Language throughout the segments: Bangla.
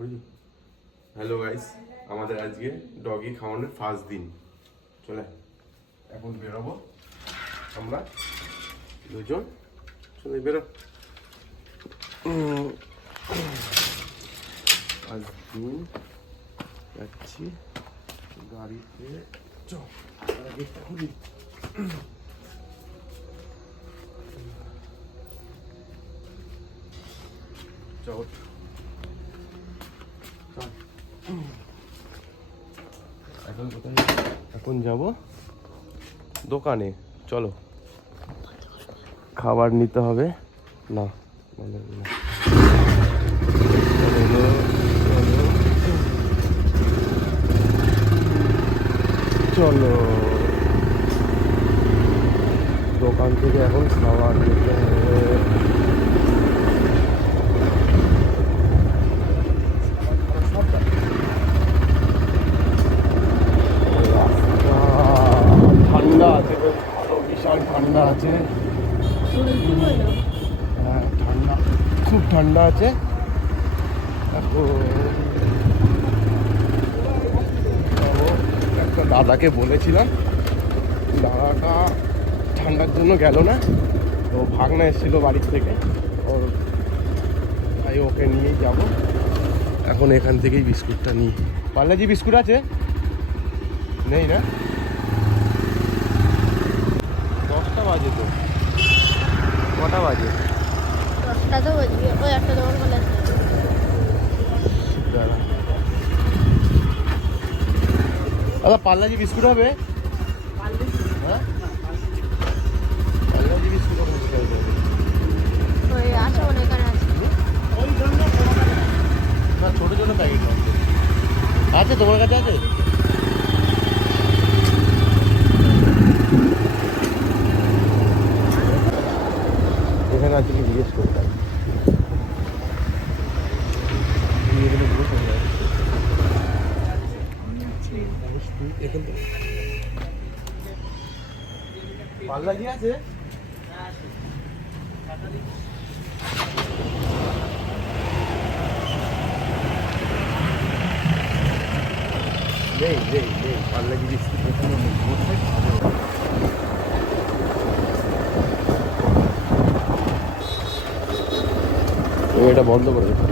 হ্যালো গাইস, আমাদের আজকে ডগি খাওয়ানোর ফার্স্ট দিন। চলে এখন বেরোবো আমরা দুজন। চলে বেরো। আজ দিন যাচ্ছি গাড়িতে। গেটটা খুলি। চল এখন যাব দোকানে। চলো, খাবার নিতে হবে। না চলো, দোকান থেকে এখন খাবার নিতে হবে। ঠান্ডা আছে, বেশ ভালো, বিশাল ঠান্ডা আছে। হ্যাঁ, ঠান্ডা, খুব ঠান্ডা আছে। একটা দাদাকে বলেছিলাম, দাদাটা ঠান্ডার জন্য গেল না, তো ভাগনা এসেছিল বাড়ির থেকে, ওর তাই ওকে নিয়েই যাব। এখন এখান থেকেই বিস্কুটটা নিই। পার্লেজি বিস্কুট আছে? নেই না? 10টা বাজে তো। কটা বাজে? 10টা তো বাজবে। ওই একটা দোকান খোলা আছে। দাদা পার্লাজি বিস্কুট হবে? হ্যাঁ, পার্লাজি বিস্কুট হবে। ওই আছে, মনে এখানে আছে। না, ছোটো ছোটো প্যাকেট আছে। তোমার কাছে আছে? এখানে আছে কি জিজ্ঞেস করতাম। পাল্লাজি আছে? নেই নেই নেই, পাল্লাজি বিস্কুট এখানে নেই। এটা বন্ধ করে দেবো।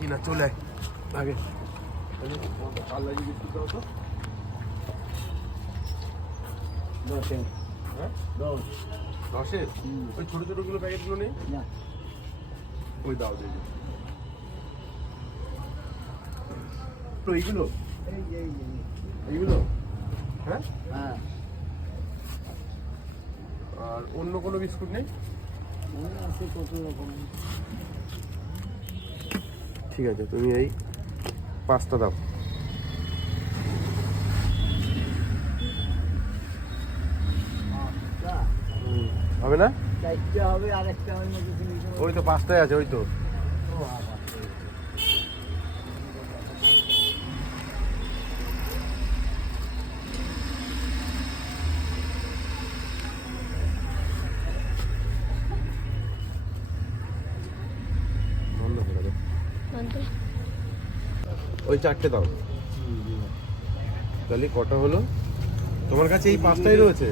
কিনা চলে আগে পাল্লাজি বিস্কুট দাও তো। 10-এর ওই ছোটো ছোটোগুলো প্যাকেটগুলো নেই? ওই দাও দেখি তো। এইগুলো এইগুলো হ্যাঁ। আর অন্য কোনো বিস্কুট নেই? ঠিক আছে, তুমি এই 5টা দাও। হবে না? ওই তো 5টাই আছে, ওই তো। বন্ধ করে দাও। ওই 4টে দাও। তাহলে কটা হলো তোমার কাছে? এই 5টাই রয়েছে?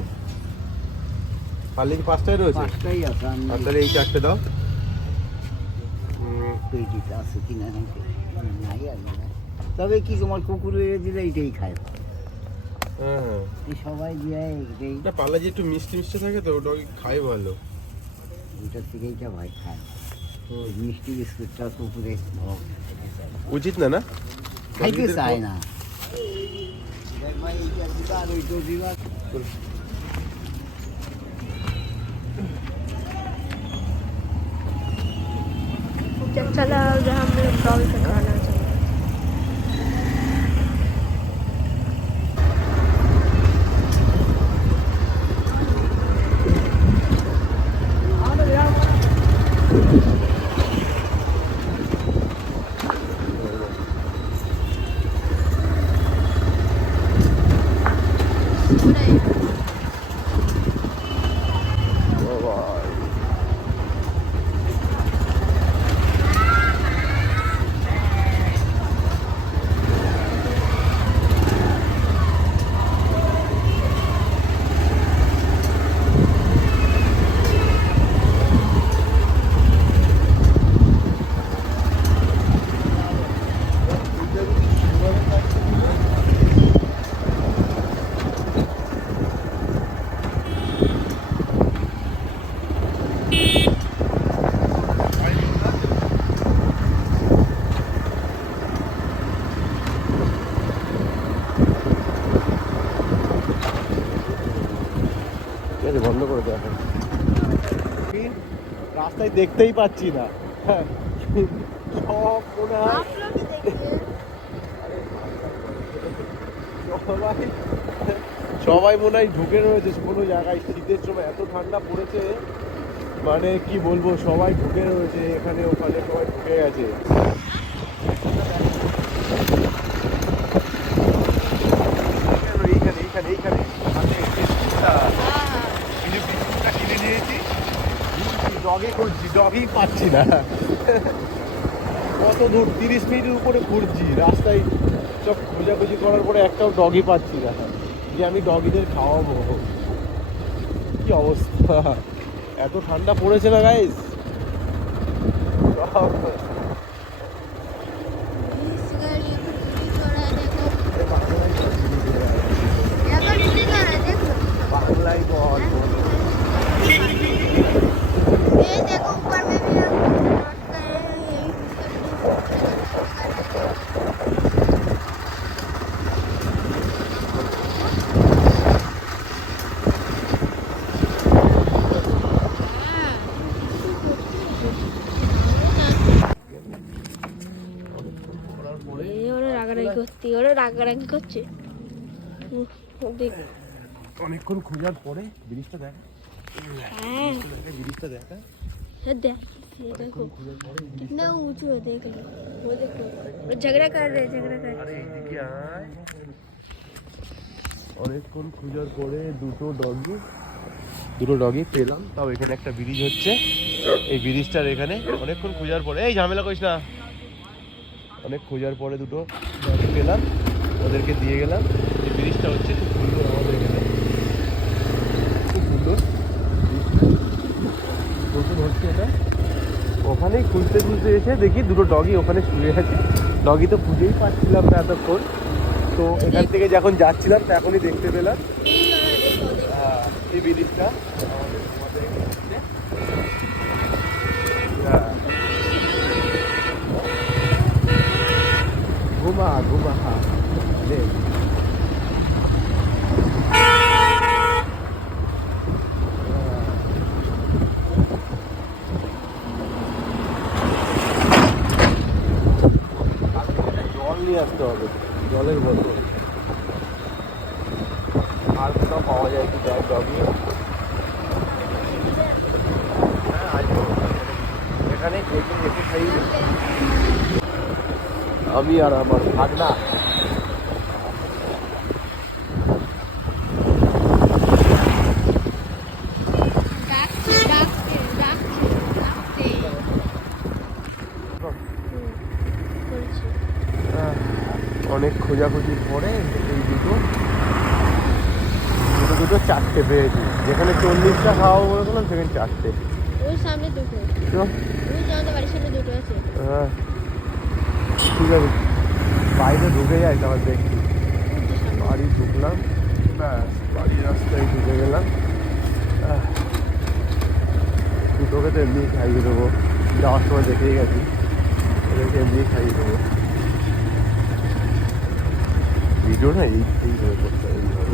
পারলে কি 5টাই রয়েছে? 5টাই আছে। আর তাহলে এই 4টে দাও। আছে কিনা নাই আর তবে কি তোমার কুকুরে দিলে এইটাই খায়। হ্যাঁ হ্যাঁ, সবাই দিয়ে এটা পার্লাজি একটু মিষ্টি মিষ্টি থাকে তো, ওটা খাই ভালো। ওইটার থেকে এইটা ভাই খায়। মিষ্টি বিস্কুটটা কুকুরে উচিত না, না খাইতে চায় না। चला जहाँ हम लोग डॉल से खाना चाहिए। রাস্তায় দেখতেই পাচ্ছি না। সব মনে হয় आप लोग ही देखिए সবাই সবাই মনে হয় ঢুকে রয়েছে কোনো জায়গায়। শীতের সময় এত ঠান্ডা পড়েছে, মানে কি বলবো, সবাই ঢুকে রয়েছে এখানে ওখানে, সবাই ঢুকে গেছে। এইখানে এইখানে এইখানে হাতে বিস্কুটটা, এই যে বিস্কুটটা কিনে নিয়েছি, ডগে খুঁজছি, ডগই পাচ্ছি না। কত দূর, 30 মিনিটের উপরে ঘুরছি রাস্তায়, সব খোঁজাখুঁজি করার পরে একটাও ডগই পাচ্ছি না যে আমি ডগিদের খাওয়াবো। কি অবস্থা, এত ঠান্ডা পড়েছে না গাইস। इस गाड़ी को चोरी करा है देखो ये गाड़ी चोरी करा है देखो বাংলায় বল। ये देखो ऊपर में भी लटका है यही ওরা রাগারাগি করছে দেখ অনেকক্ষণ খোঁজার পরে ব্রিজটা দেখা, হ্যাঁ ব্রিজটা দেখা, देख ये देखो कितना ऊंचा है देख लो वो देखो वो झगड़ा कर रहे আরে এইদিকে আয়। অনেকক্ষণ খোঁজার পরে দুটো ডগি পেলাম, তাও এখানে একটা ব্রিজ হচ্ছে, এই ব্রিজটার এখানে অনেকক্ষণ খোঁজার পরে, এই ঝামেলা করিস না, অনেক খোঁজার পরে দুটো ডগি পেলাম, ওদেরকে দিয়ে গেলাম। এই ব্রিজটা হচ্ছে খুব সুন্দর, আমাদের এখানে খুব সুন্দর নতুন হচ্ছে এটা। ওখানেই খুঁজতে খুঁজতে এসে দেখি দুটো ডগি ওখানে শুয়ে আছে। ডগি তো খুঁজেই পাচ্ছিলাম না এতক্ষণ, তো এখান থেকে যখন যাচ্ছিলাম তখনই দেখতে পেলাম এই ব্রিজটা আমাদের হচ্ছে। ঘুমা ঘুমা দেখ জল নিয়ে আসতে হবে, জলের বোতল আর কোথাও পাওয়া যায় কি দেখ ডগি। হ্যাঁ আসবো, এখানে এসে খাই আমি আর আমার ভাগনা। অনেক খোঁজাখুঁজির পরে এই দুটো চারটে পেয়েছি, যেখানে 40টা খাওয়া বলেছিলাম সেখানে চারটে। ওই সামনে দুটো ওই আমাদের বাড়ির সামনে দুটো আছে। হ্যাঁ ঠিক আছে, বাইরে ঢুকে যাই তারপর দেখছি। বাড়ি ঢুকলাম, ব্যাস বাড়ির রাস্তায় ঢুকে গেলাম। দুটোকে তো এমনি খাইয়ে দেবো, যাওয়ার সময় দেখেই গেছি, ওদেরকে এমনি খাইয়ে দেবো। ভিডিও না এইভাবে করতে হবে, এইভাবে।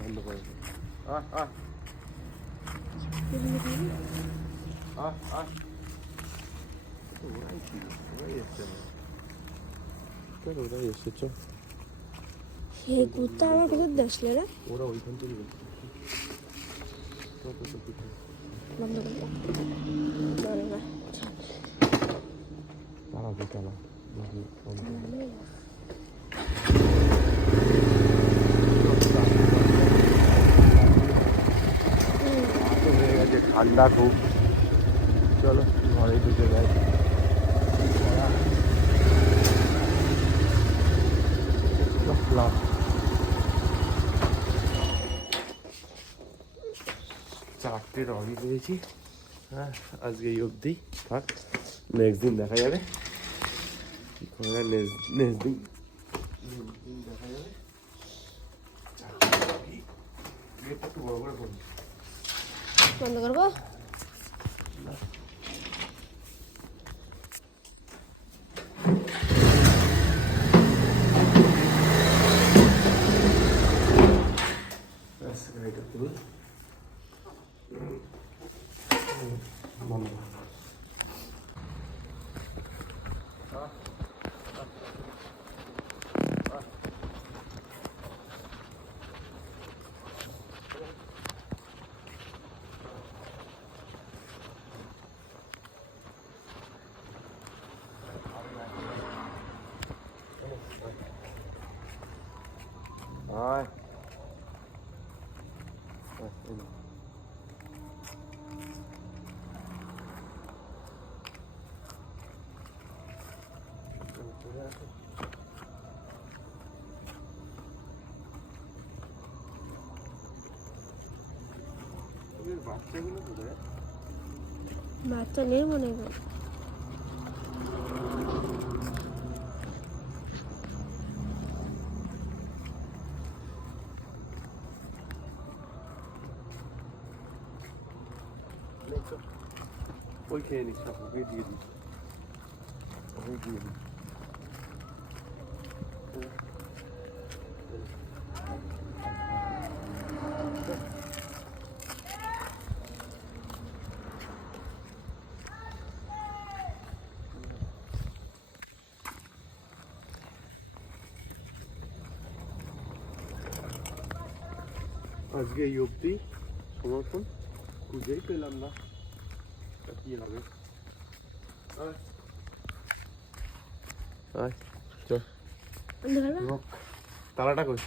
বন্ধ করে ওরাই এসেছে। ये कुत्ता हमें किधर दस ले रहा ওরা ওইখান থেকে बंद कर তারা তারা হয়ে গেছে, ঠান্ডা খুব। চলো ঘরে ঢুকে যাই। চারটে ডগি পেয়েছি। হ্যাঁ আজকে এই অবধি থাক, নেক্সট দিন দেখা যাবে কি করে, নেক্সট দিন দেখা যাবে। গেটটা একটু বড় করে করবি, बंद करबो ব্যাস, গাড়িটা তুল। বন্ধ। আয়। বাচ্চাগুলো কোথায়? বাচ্চা নেই মনে হয়। ওই খেয়ে নিস, ওকে দিয়ে দিস, ওকে দিয়ে দিস। আজকে এই অবধি সমর্পণ খুঁজেই পেলাম না, তা কি হবে। চল, তালাটা কই?